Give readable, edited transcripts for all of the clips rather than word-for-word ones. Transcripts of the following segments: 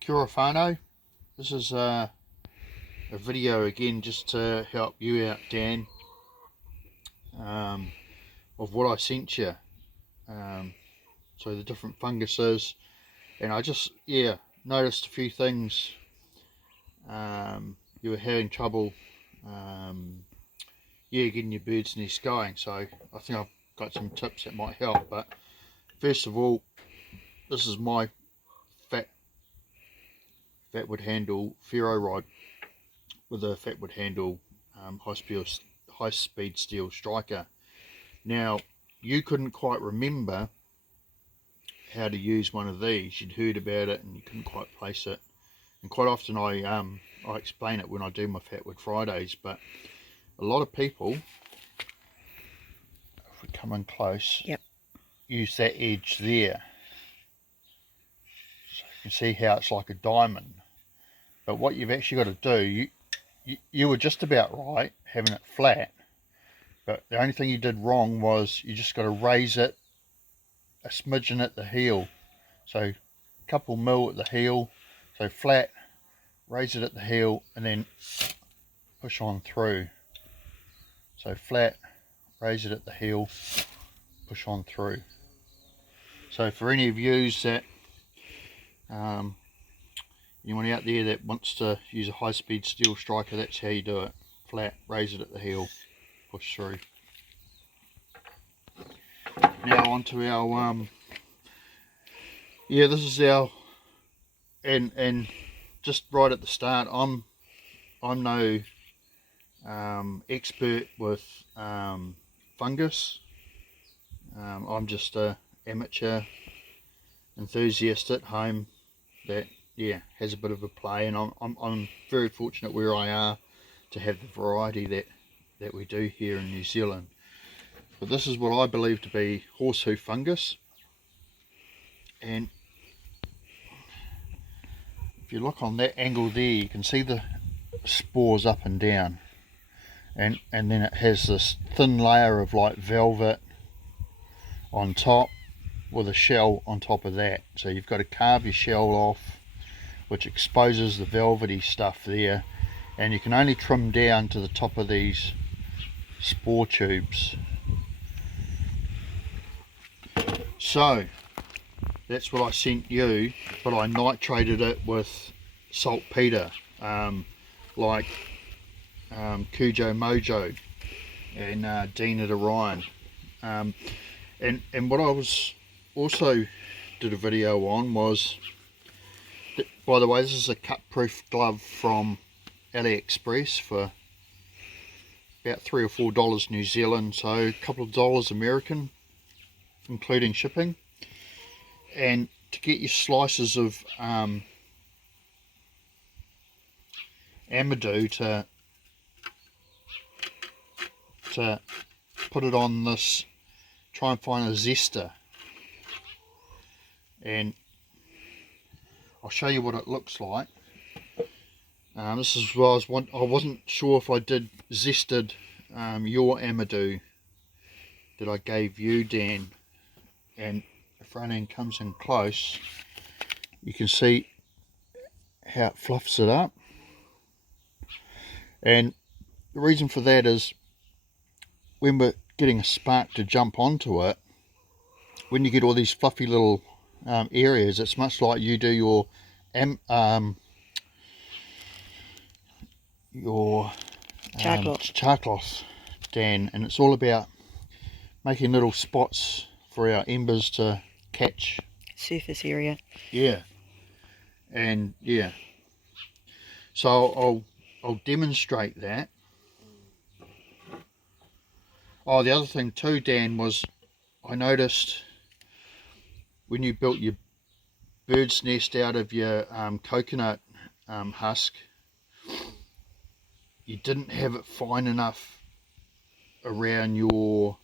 Kia ora whānau. This is a video again just to help you out, Dan, of what I sent you. So the different funguses, and I just noticed a few things. You were having trouble getting your bird's nest going, so I think I've got some tips that might help. But first of all, this is my fatwood handle ferro rod with a fatwood handle high speed steel striker. Now, you couldn't quite remember how to use one of these. You'd heard about it and you couldn't quite place it, and quite often I explain it when I do my Fatwood Fridays. But a lot of people, if we come in close, use that edge there. So you can see how it's like a diamond. But what you've actually got to do, you were just about right having it flat, but the only thing you did wrong was you just got to raise it a smidgen at the heel. So a couple mil at the heel, so flat, raise it at the heel, and then push on through. So flat, raise it at the heel, push on through. So for any of yous that anyone out there that wants to use a high-speed steel striker, that's how you do it. Flat, raise it at the heel, push through. Now onto our this is our, and just right at the start, I'm no expert with fungus. I'm just a amateur enthusiast at home that has a bit of a play, and I'm very fortunate where I are to have the variety that we do here in New Zealand. But this is what I believe to be horseshoe fungus, and if you look on that angle there, you can see the spores up and down, and then it has this thin layer of like velvet on top with a shell on top of that. So you've got to carve your shell off, which exposes the velvety stuff there, and you can only trim down to the top of these spore tubes. So that's what I sent you, but I nitrated it with saltpeter, like Cujo Mojo and Dean at Orion, and what I was also did a video on was, by the way, this is a cut-proof glove from AliExpress for about $3 or $4 New Zealand, so a couple of dollars American, including shipping. And to get your slices of amadou to put it on this, try and find a zester, and I'll show you what it looks like. This is what I wasn't sure if I did zested your amadou that I gave you, Dan, and the front end comes in close. You can see how it fluffs it up, and the reason for that is when we're getting a spark to jump onto it, when you get all these fluffy little areas, it's much like you do your char cloth, Dan, and it's all about making little spots for our embers to catch surface area. And so I'll demonstrate that. Oh, the other thing too, Dan, was I noticed when you built your bird's nest out of your coconut husk, you didn't have it fine enough around your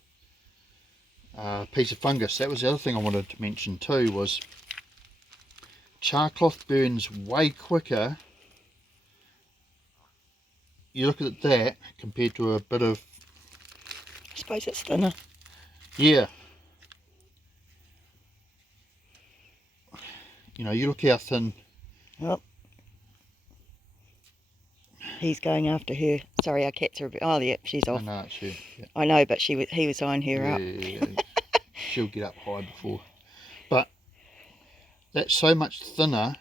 piece of fungus. That was the other thing I wanted to mention too, was char cloth burns way quicker. You look at that compared to a bit of, I suppose it's thinner. you know, you look how thin Oh. He's going after her. Sorry, our cats are a bit... Oh, yeah, she's I off. know it's you. Yeah. I know, but he was eyeing her up. Yeah. She'll get up high before. But that's so much thinner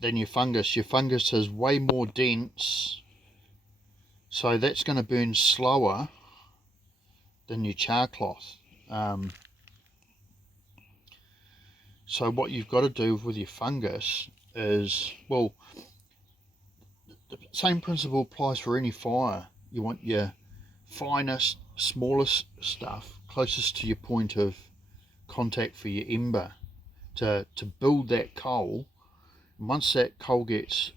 than your fungus. Your fungus is way more dense, so that's going to burn slower than your char cloth. So what you've got to do with your fungus is, well, the same principle applies for any fire. You want your finest, smallest stuff closest to your point of contact for your ember to build that coal. And once that coal gets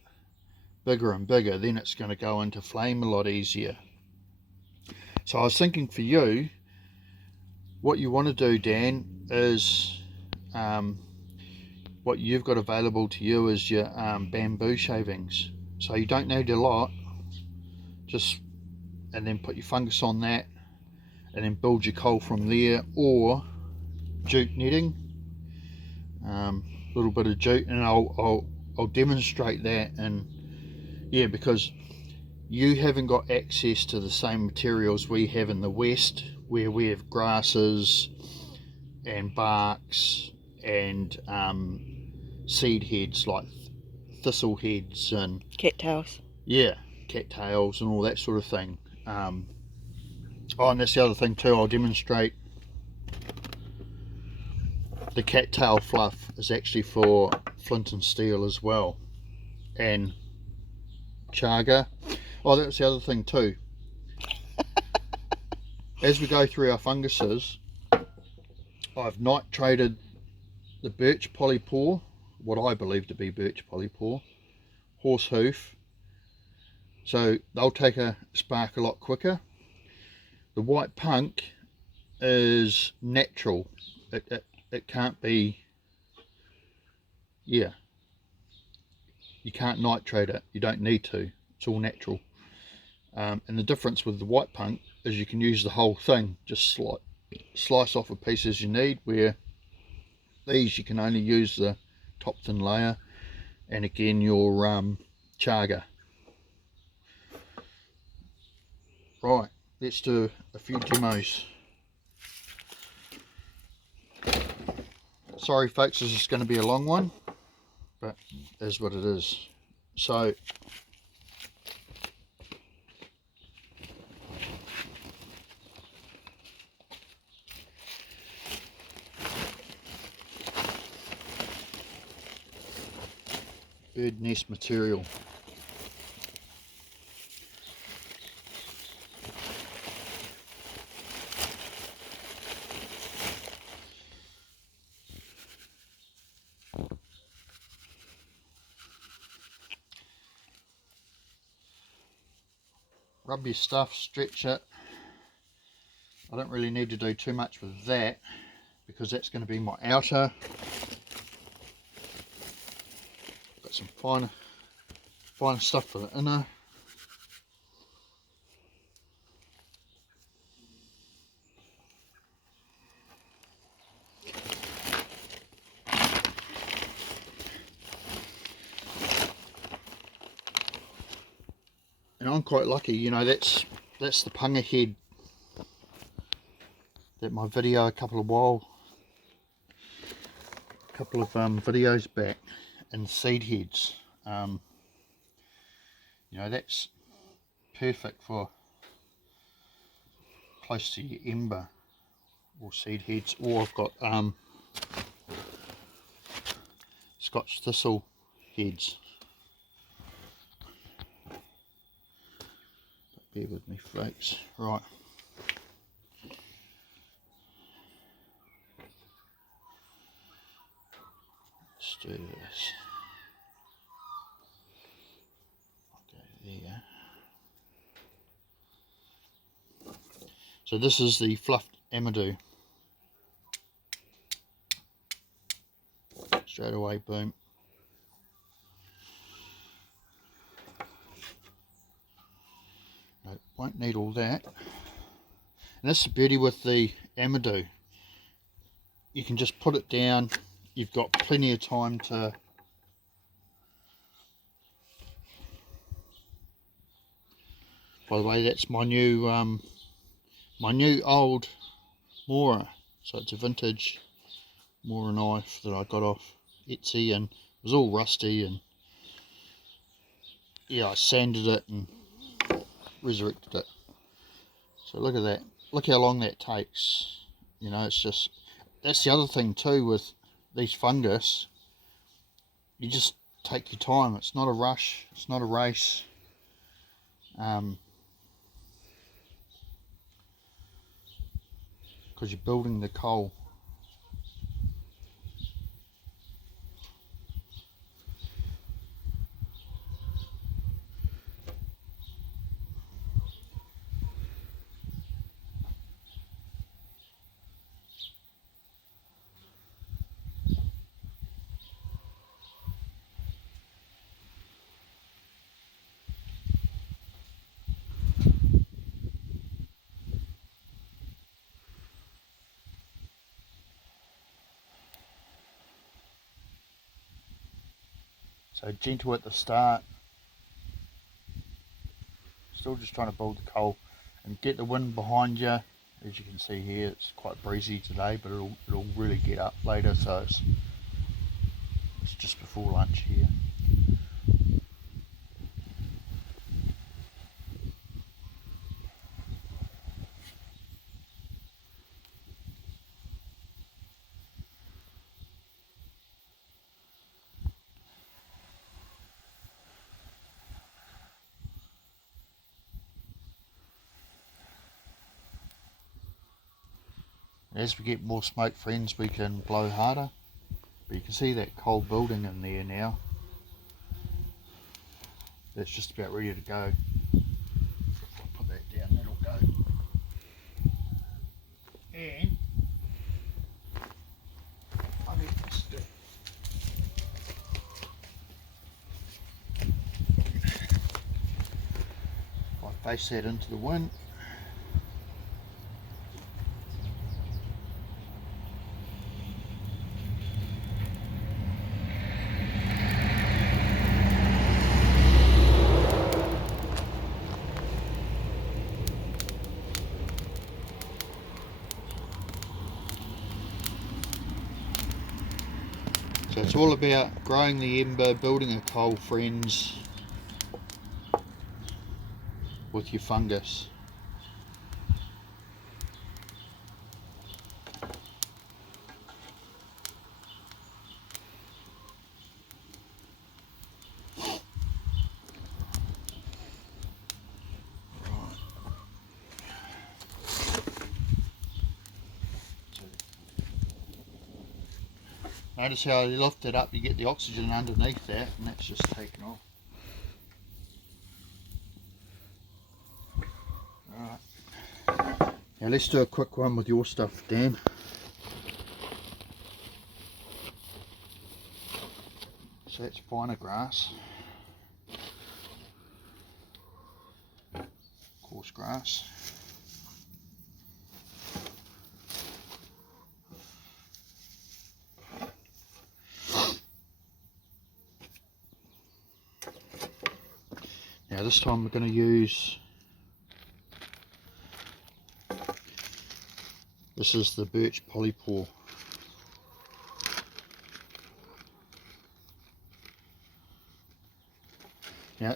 bigger and bigger, then it's going to go into flame a lot easier. So I was thinking for you, what you want to do, Dan, is what you've got available to you is your bamboo shavings. So you don't need a lot, and then put your fungus on that, and then build your coal from there, or jute netting, a little bit of jute, and I'll demonstrate that. And yeah, because you haven't got access to the same materials we have in the West, where we have grasses and barks and seed heads like thistle heads and Cattails. yeah, cattails and all that sort of thing. Oh, and that's the other thing too, I'll demonstrate the cattail fluff is actually for flint and steel as well, and chaga. Oh, that's the other thing too. As we go through our funguses, I've nitrated the birch polypore, what I believe to be birch polypore, horse hoof, so they'll take a spark a lot quicker. The white punk is natural. It can't be, yeah, you can't nitrate it, you don't need to, it's all natural. And the difference with the white punk is you can use the whole thing, just slice off a piece as you need, where these you can only use the top thin layer, and again your chaga. Right, let's do a few demos. Sorry folks, this is going to be a long one, but it is what it is. So bird nest material. Rub your stuff, stretch it. I don't really need to do too much with that because that's going to be my outer. Got some finer stuff for the inner. And I'm quite lucky, you know, that's the punga head that my video a couple of videos back, and seed heads. You know, that's perfect for close to your ember or seed heads. Or I've got Scotch thistle heads. Bear with me folks. Right. Let's do this. I'll go there. So this is the fluffed amadou. Straight away, boom. No, won't need all that. And that's the beauty with the amadou. You can just put it down. You've got plenty of time to By the way, that's my new old Mora. So it's a vintage Mora knife that I got off Etsy, and it was all rusty, and yeah, I sanded it and resurrected it. So look at that. Look how long that takes. You know, it's just, that's the other thing too with these Fungus. You just take your time. It's not a rush. It's not a race. Because you're building the coal. So gentle at the start. Still just trying to build the coal and get the wind behind you. As you can see here, it's quite breezy today, but it'll really get up later. So it's just before lunch here. As we get more smoke, friends, we can blow harder. But you can see that coal building in there now. That's just about ready to go. If I put that down, that'll go. And I need to stick. If I face that into the wind. So it's all about growing the ember, building a coal, friends, with your Fungus. Notice how you lift it up, you get the oxygen underneath that, and that's just taken off. Alright. Now let's do a quick one with your stuff, Dan. So that's finer grass. Coarse grass. Now this time we're going to use, this is the birch polypore. Now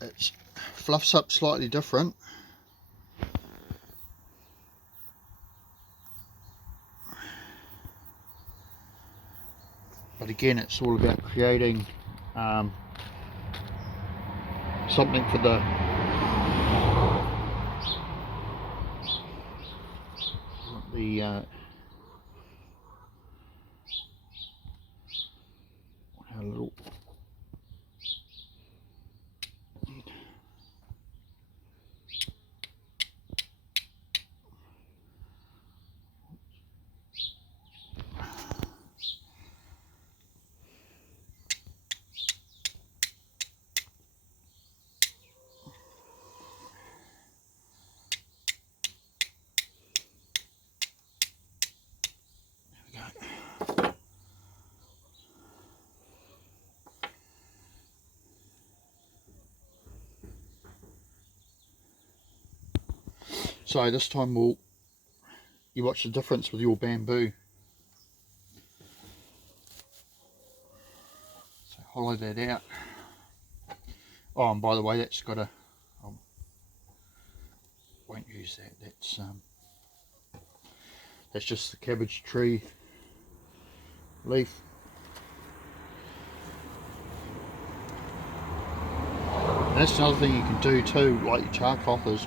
it fluffs up slightly different. But again, it's all about creating something for the a little, So this time you watch the difference with your bamboo. So hollow that out. Oh, and by the way, that's got a, won't use that, that's just the cabbage tree leaf. And that's another thing you can do too, like your char clothers.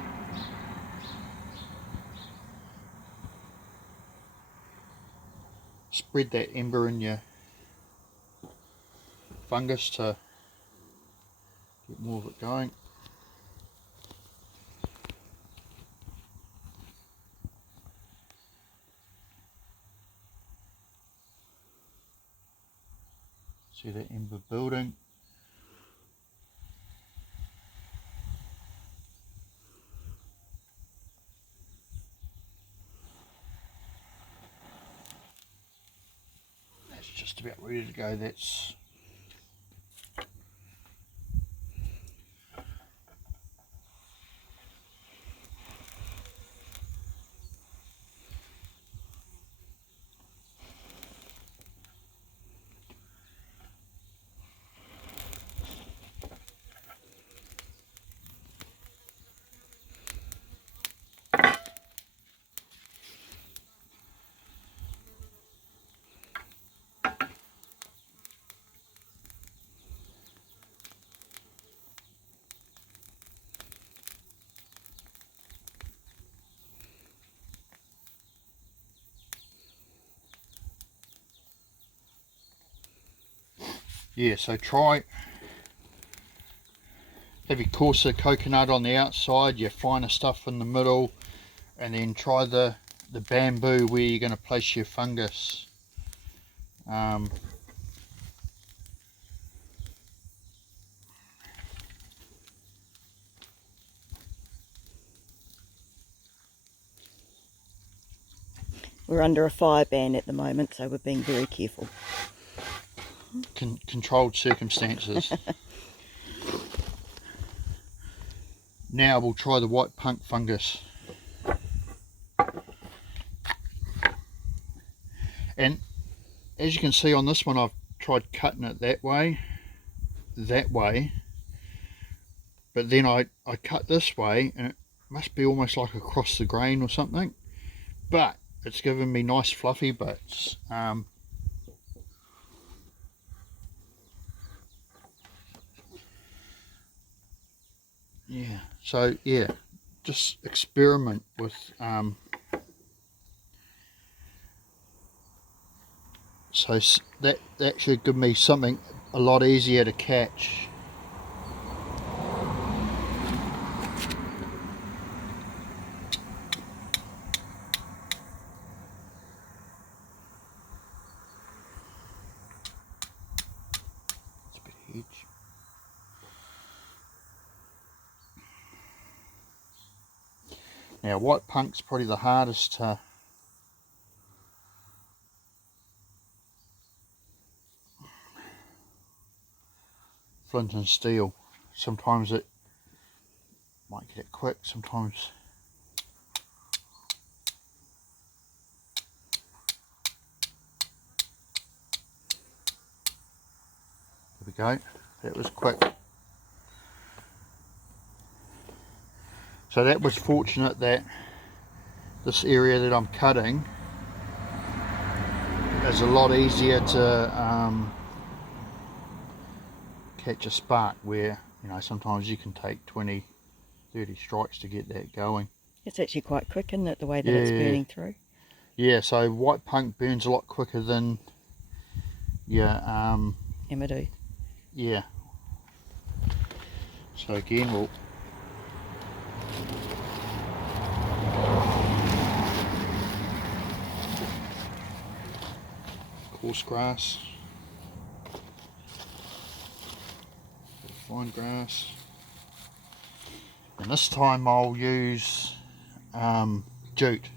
Spread that ember in your fungus to get more of it going. See that ember building. That's just about ready to go. That's yeah, so try, have your coarser coconut on the outside, your finer stuff in the middle, and then try the bamboo where you're going to place your fungus. We're under a fire ban at the moment, so we're being very careful. Controlled circumstances. Now we'll try the white punk fungus. And as you can see on this one, I've tried cutting it that way, but then I cut this way and it must be almost like across the grain or something, but it's given me nice fluffy bits. Yeah, so yeah, just experiment with so that should give me something a lot easier to catch. It's a bit hedge. Now white punk's probably the hardest to flint and steel. Sometimes it might get it quick, sometimes there we go, that was quick. So that was fortunate that this area that I'm cutting is a lot easier to catch a spark, where sometimes you can take 20-30 strikes to get that going. It's actually quite quick, isn't it, the way that it's burning through? Yeah, so white punk burns a lot quicker than Amadou. Yeah. So again, we'll coarse grass, fine grass, and this time I'll use jute.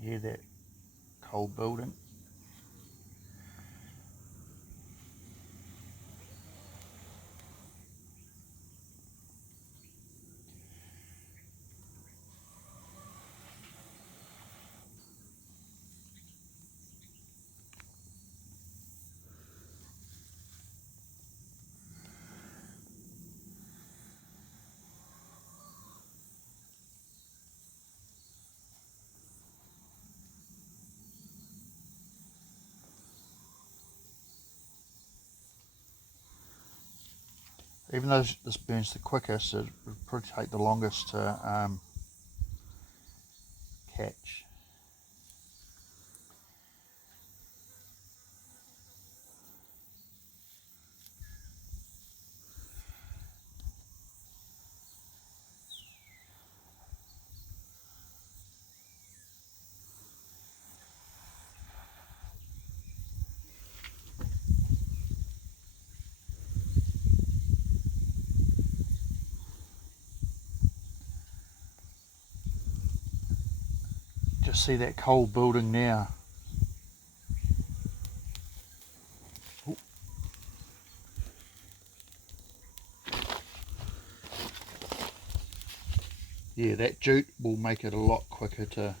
Hear that coal building? Even though this burns the quickest, it would probably take the longest to catch. Just see that coal building now. Ooh. Yeah, that jute will make it a lot quicker to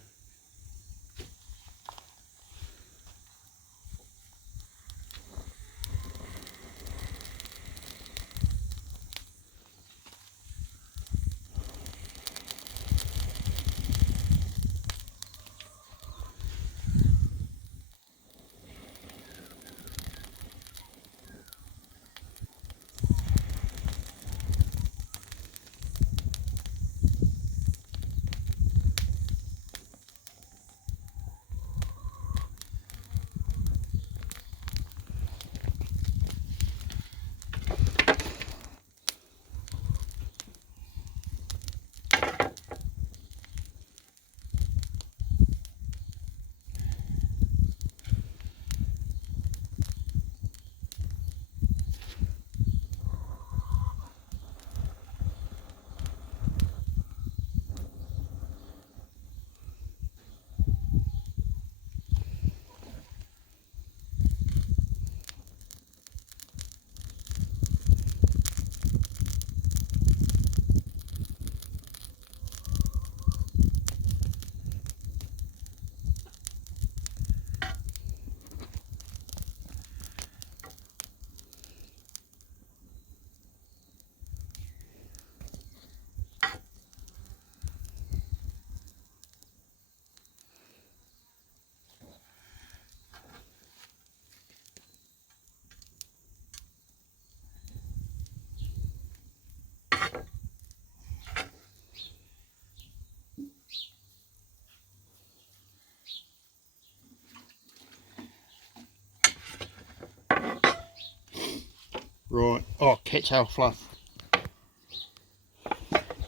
right. Oh, cattail fluff.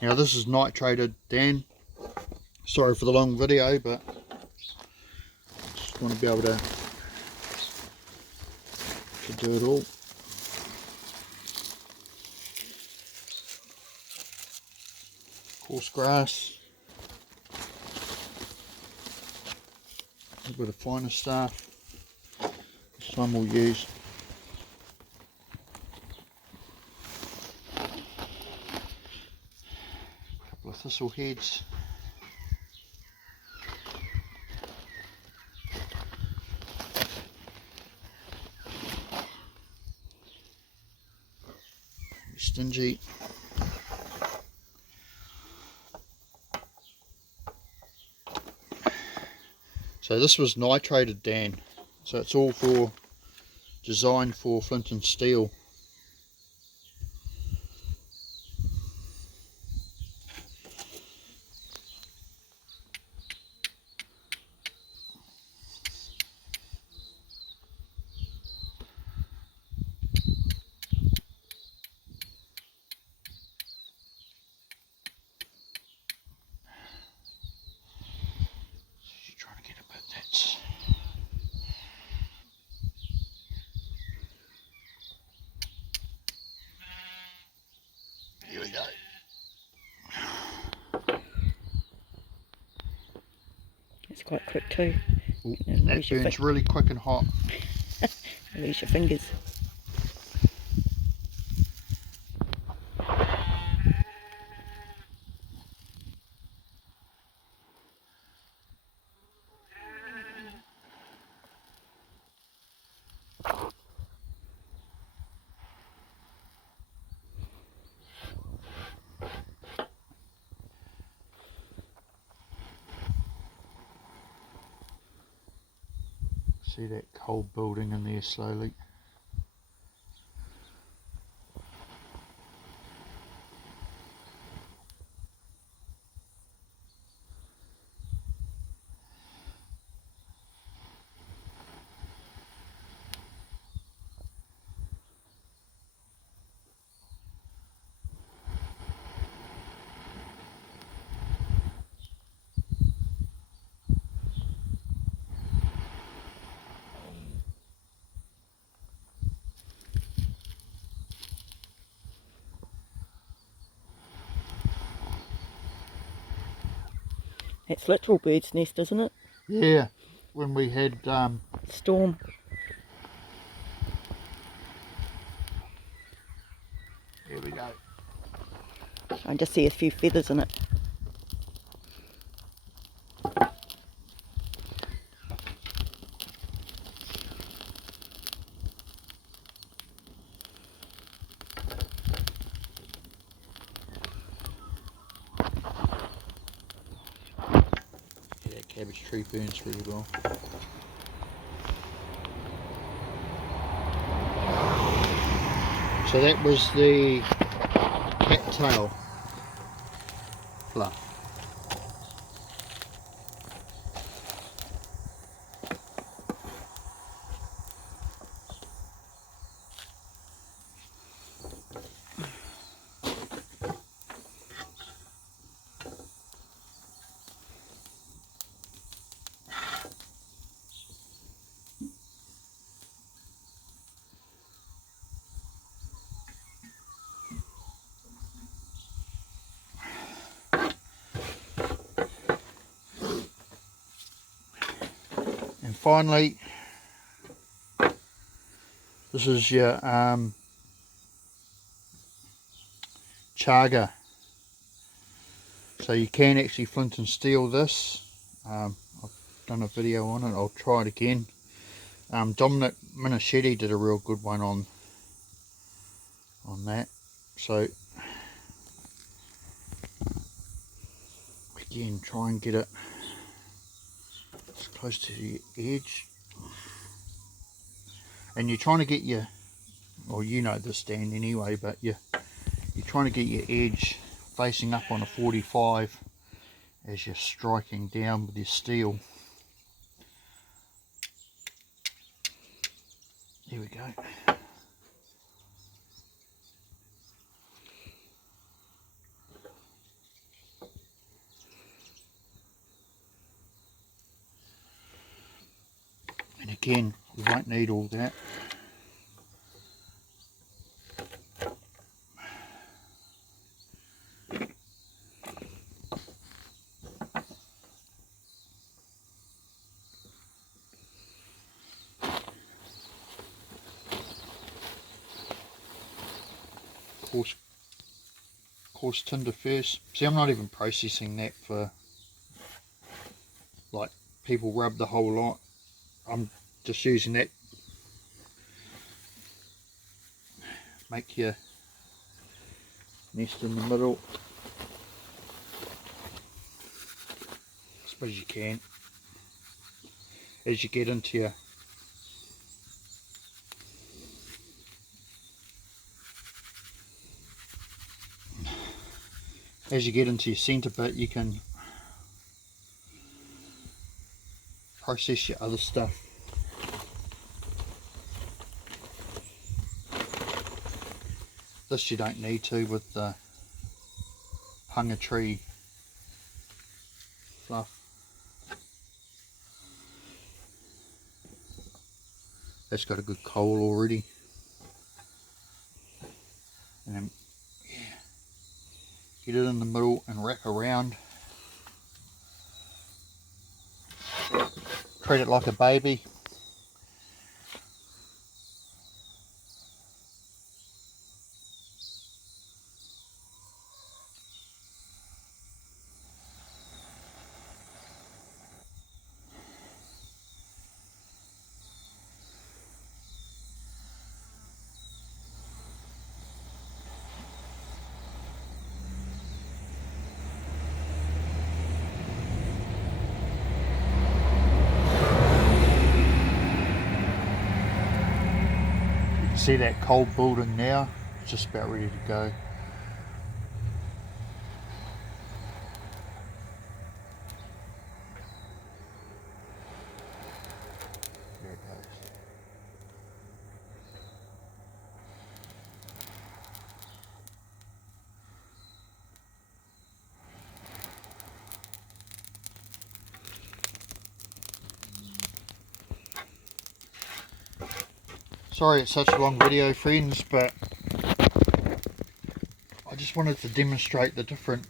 Now this is nitrated, Dan. Sorry for the long video, but just want to be able to do it all. Coarse grass. A bit of finer stuff. This time we'll use a couple of thistle heads. Stingy. So this was nitrated, Dan. So it's all designed for flint and steel. It's quite quick too. Ooh, And that lose your burns really quick and hot. Lose your fingers. See that coal building in there slowly. It's literal bird's nest, isn't it? Yeah, when we had Storm. here we go. I just see a few feathers in it. Yeah, that cabbage tree burns really well. So that was the cattail fluff. And finally, this is your chaga. So you can actually flint and steel this. I've done a video on it. I'll try it again. Dominic Minichetti did a real good one on that. So again, try and get it as close to the edge. And you're trying to get your, well, you know the stand anyway, but you're trying to get your edge facing up on a 45 as you're striking down with your steel. There we go. And again, you won't need all that. Coarse tinder first. See, I'm not even processing that for like people rub the whole lot. I'm just using that. Make your nest in the middle. I suppose you can. As you get into your centre bit, you can process your other stuff. This you don't need to with the hunger tree fluff. That's got a good coal already. And then, yeah, get it in the middle and wrap around. treat it like a baby. See that cold building now, it's just about ready to go. There it goes. Sorry it's such a long video, friends, but I just wanted to demonstrate the different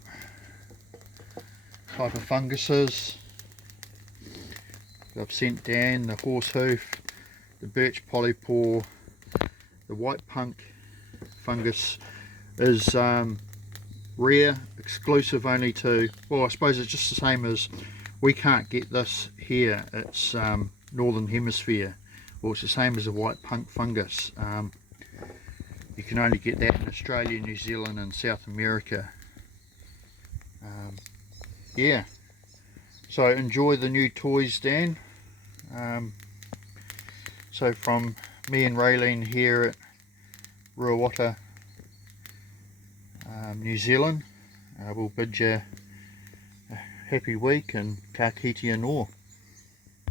type of funguses that I've sent down. The horsehoof, the birch polypore, the white punk fungus is rare, exclusive only to, well, I suppose it's just the same as, we can't get this here, it's northern hemisphere. Well, it's the same as a white punk fungus. You can only get that in Australia, New Zealand and South America. Yeah, so enjoy the new toys, Dan. So from me and Raylene here at Ruawata, New Zealand, we'll bid you a happy week and ka kite anō.